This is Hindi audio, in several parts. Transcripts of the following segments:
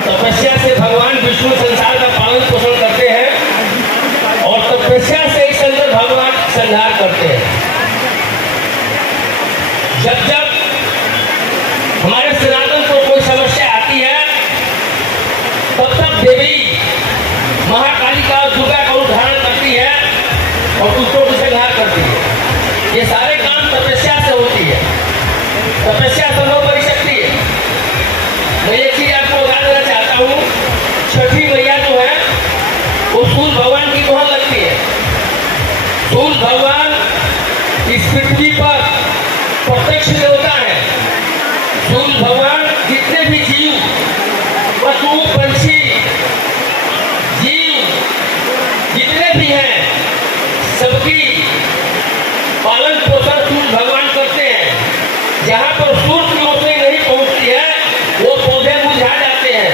तपस्या से भगवान विष्णु संसार का पालन पोषण करते हैं और तपस्या से एक संदर्भ भगवान संहार करते हैं। जब जब हमारे सनातन को कोई समस्या आती है तब तक देवी महाकाली का दुर्गा का उदाहरण करती है और दुष्टों को संहार करती है। ये सारे काम तपस्या से होती है। तपस्या सर्वोपरि शक्ति है। मैं एक चीज आपको बता देना चाहता हूँ, छठी मैया जो है वो सूर्य भगवान की दोहन लगती है। सूर्य भगवान इस पृथ्वी पर प्रत्यक्ष देवता है। सूर्य भगवान जितने भी जीव, पशु, पंछी, जीव जितने भी हैं सबकी पालन पोषण सूर्य भगवान करते हैं। जहाँ पर सूर्य की रोशनी नहीं पहुँचती है वो पौधे मुरझा जाते हैं।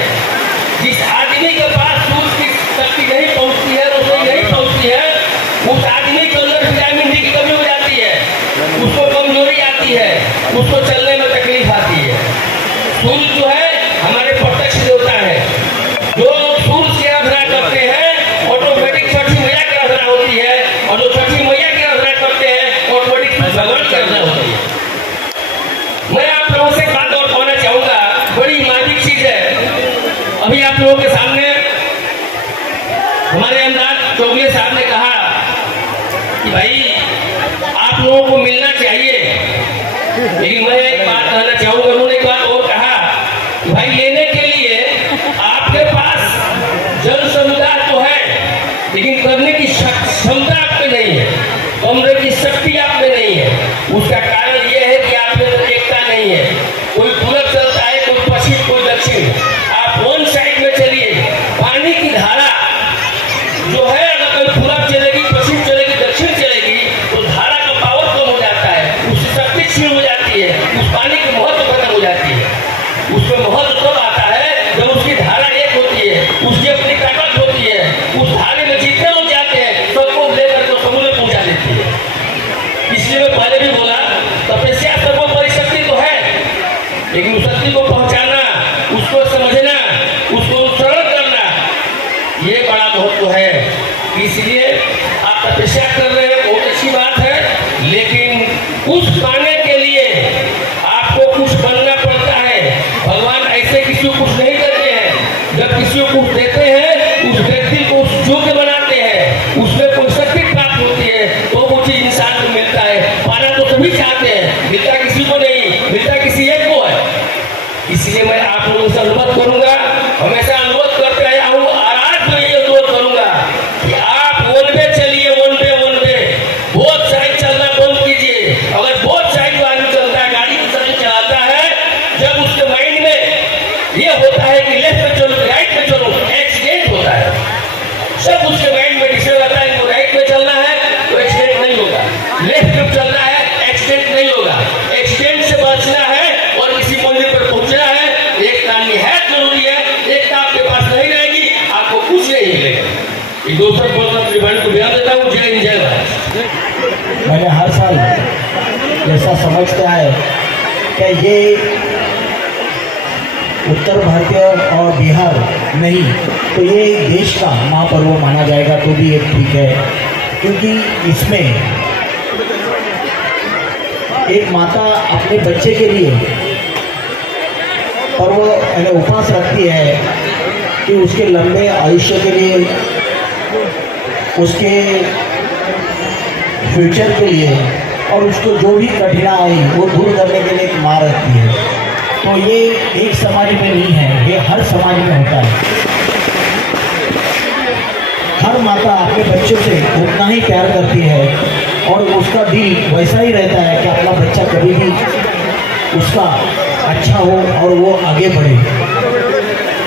जिस आदमी के पास सूर्य की शक्ति नहीं पहुँचती है, रोशनी नहीं पहुँचती है, उस आदमी के अंदर विटामिन डी की कमी हो जाती है, उसको कमजोरी आती है, उसको चलने में तकलीफ आती है। सूर्य जो है हमारे प्रत्यक्ष देवता है। जो सूर्य की आराधना करते हैं ऑटोमेटिक छठी मैया की आराधना होती है, और जो छठी मैया की आराधना करते हैं ऑटोमेटिक भगवान की आराधना होती है। मैं आप लोगों से बात और कहना चाहूंगा, बड़ी माजिक चीज है। अभी आप लोगों के सामने हमारे अंदाज चौगुले साहब ने कहा कि भाई आप लोगों को मिलना चाहिए, लेकिन मैं एक बात कहना चाहूंगा। उन्होंने एक बात और कहा कि भाई लेने के लिए आपके पास जन समुदाय तो है, लेकिन करने की क्षमता आप में नहीं है, कमरे की शक्ति आप में नहीं है। उसका कारण यह है कि आप में एकता नहीं है। कोई पूरब चलता है, कोई पश्चिम, कोई दक्षिण। आप वन साइड में चलिए। पानी की धारा जो है अगर कोई पूरब चलेगी, पश्चिम चलेगी, दक्षिण चलेगी तो धारा का पावर कम हो जाता है, उसकी शक्ति क्षीण हो जाती है, उस पानी की महत्व खत्म हो जाती है। उसमें महत्व तब आता है जब उसकी धारा एक होती है, उसकी अपनी ताकत होती है। उस धारे में जितने लोग जाते हैं सबको लेकर के समुद्र में पहुंचा देती है। इसलिए मैं पहले भी बोला, तपस्या सर्वोपरि शक्ति तो है, लेकिन उस शक्ति को पहुंचाना, उसको समझना, उसको अनुसरण करना, ये बड़ा महत्व है। इसलिए आप तपस्या कर रहे हैं, बहुत अच्छी बात है, लेकिन कुछ पाने के लिए आपको कुछ बनना पड़ता है। भगवान ऐसे किसी को कुछ नहीं देते हैं। जब किसी को कुछ देते हैं उस व्यक्ति को उस योग्य बनाते हैं, उसमें कोई शक्ति प्राप्त होती है तो वो चीज इंसान को मिलता है। पाना तो सभी चाहते हैं, मिलता किसी को नहीं, मिलता किसी एक को है। इसलिए मैं आप लोगों से अनुरोध करूंगा, हमेशा अनुरोध करते आया हूँ और आज मैं ये अनुरोध करूंगा मैंने हर साल ऐसा समझता है कि ये उत्तर भारतीय और बिहार नहीं तो ये देश का महापर्व माना जाएगा तो भी एक ठीक है, क्योंकि इसमें एक माता अपने बच्चे के लिए पर्व यानी उपवास रखती है कि उसके लंबे आयुष्य के लिए, उसके फ्यूचर के लिए और उसको जो भी कठिनाई वो दूर करने के लिए एक माँ रहती है। तो ये एक समाज में नहीं है, ये हर समाज में होता है। हर माता अपने बच्चों से उतना ही प्यार करती है और उसका दिल वैसा ही रहता है कि अपना बच्चा कभी भी उसका अच्छा हो और वो आगे बढ़े।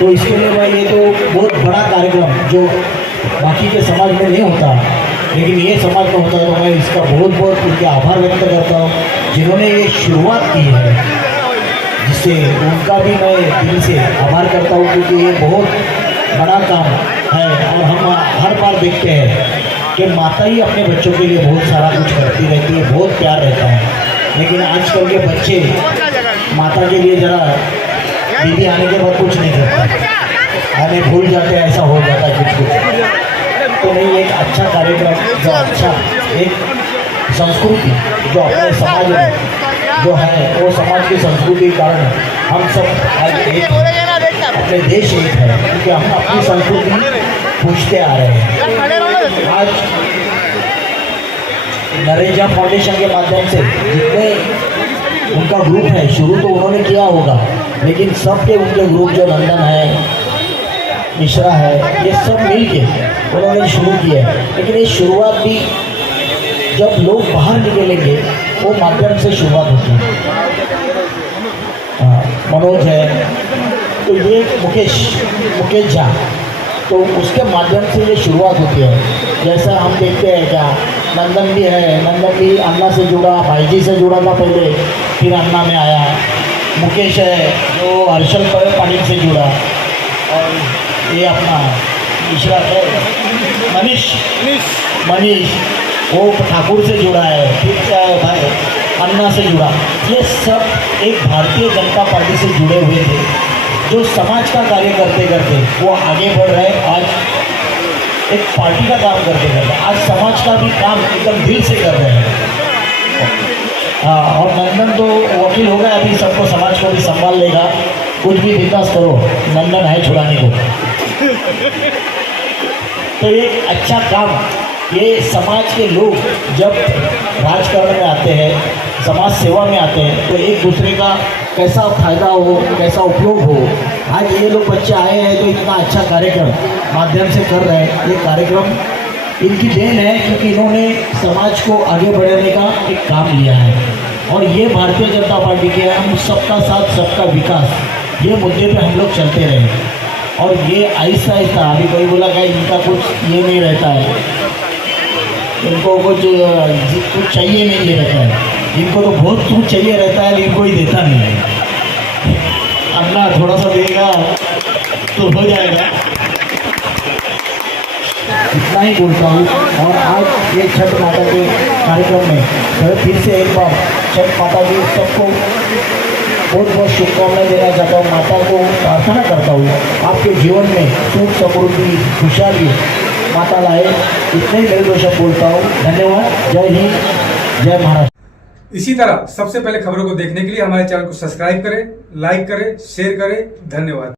तो इसके लिए मैं ये तो बहुत बड़ा कार्यक्रम जो बाकी के समाज में नहीं होता लेकिन ये समाज में होता है, तो मैं इसका बहुत बहुत उनके आभार व्यक्त करता हूँ जिन्होंने ये शुरुआत की है, जिससे उनका भी मैं दिल से आभार करता हूँ, क्योंकि ये बहुत बड़ा काम है। और हम हर बार देखते हैं कि माता ही अपने बच्चों के लिए बहुत सारा कुछ करती रहती है, बहुत प्यार रहता है। लेकिन आजकल के बच्चे माता के लिए ज़रा दीदी आने के बाद कुछ नहीं करते, हमें भूल जाते हैं, ऐसा हो जाता है कुछ। तो नहीं, एक अच्छा कार्यक्रम जो अच्छा एक संस्कृति जो अपने समाज में जो है वो समाज की संस्कृति के कारण हम सब आज एक अपने देश एक है, क्योंकि हम अपनी संस्कृति पूछते आ रहे हैं। आज नरेगा फाउंडेशन के माध्यम से जितने उनका ग्रुप है, शुरू तो उन्होंने किया होगा लेकिन सबके उनके ग्रुप जो नंदन है, मिश्रा है, ये सब मिल के उन्होंने शुरू किया है। लेकिन ये शुरुआत भी जब लोग बाहर निकलेंगे वो माध्यम से शुरुआत होती है। मनोज है, तो ये मुकेश झा, तो उसके माध्यम से ये शुरुआत होती है। जैसा हम देखते हैं क्या नंदन भी है, नंदन भी अन्ना से जुड़ा, भाईजी से जुड़ा था पहले, फिर अन्ना में आया। मुकेश है जो हर्षल पाटिल से जुड़ा, और ये अपना मिश्रा है मनीष वो ठाकुर से जुड़ा है, फिर भाई अन्ना से जुड़ा। ये सब एक भारतीय जनता पार्टी से जुड़े हुए थे जो समाज का कार्य करते करते वो आगे बढ़ रहे। आज एक पार्टी का काम करते करते आज समाज का भी काम एकदम दिल से कर रहे हैं। और नंदन तो वकील हो गया, अभी सबको समाज को भी संभाल लेगा। कुछ भी विकास करो, नंदन है छुड़ाने को। तो ये अच्छा काम, ये समाज के लोग जब राजकारण में आते हैं, समाज सेवा में आते हैं, तो एक दूसरे का कैसा फायदा हो, कैसा उपयोग हो। आज ये लोग बच्चे आए हैं तो इतना अच्छा कार्यक्रम माध्यम से कर रहे हैं। ये कार्यक्रम इनकी देन है, क्योंकि इन्होंने समाज को आगे बढ़ाने का एक काम लिया है। और ये भारतीय जनता पार्टी के हम सबका साथ सबका विकास, ये मुद्दे पे हम लोग चलते रहे। और ये आहिस्ता आहिस्ता, अभी कोई बोला कि इनका कुछ ये नहीं रहता है, इनको कुछ चाहिए नहीं ये रहता है, इनको तो बहुत कुछ चाहिए रहता है लेकिन कोई देता नहीं है। अन्ना थोड़ा सा देगा तो हो जाएगा, इतना ही बोलता हूँ। और आज ये छठ माता के कार्यक्रम में फिर से एक बार छठ माता की सबको बहुत बहुत शुभकामनाएं देना चाहता हूँ। माता को प्रार्थना करता हूँ आपके जीवन में सुख समृद्धि खुशहाली माता लाए। इतने ही मेरे दोस्त बोलता हूँ। धन्यवाद। जय हिंद, जय महाराष्ट्र। इसी तरह सबसे पहले खबरों को देखने के लिए हमारे चैनल को सब्सक्राइब करें, लाइक करें, शेयर करें। धन्यवाद।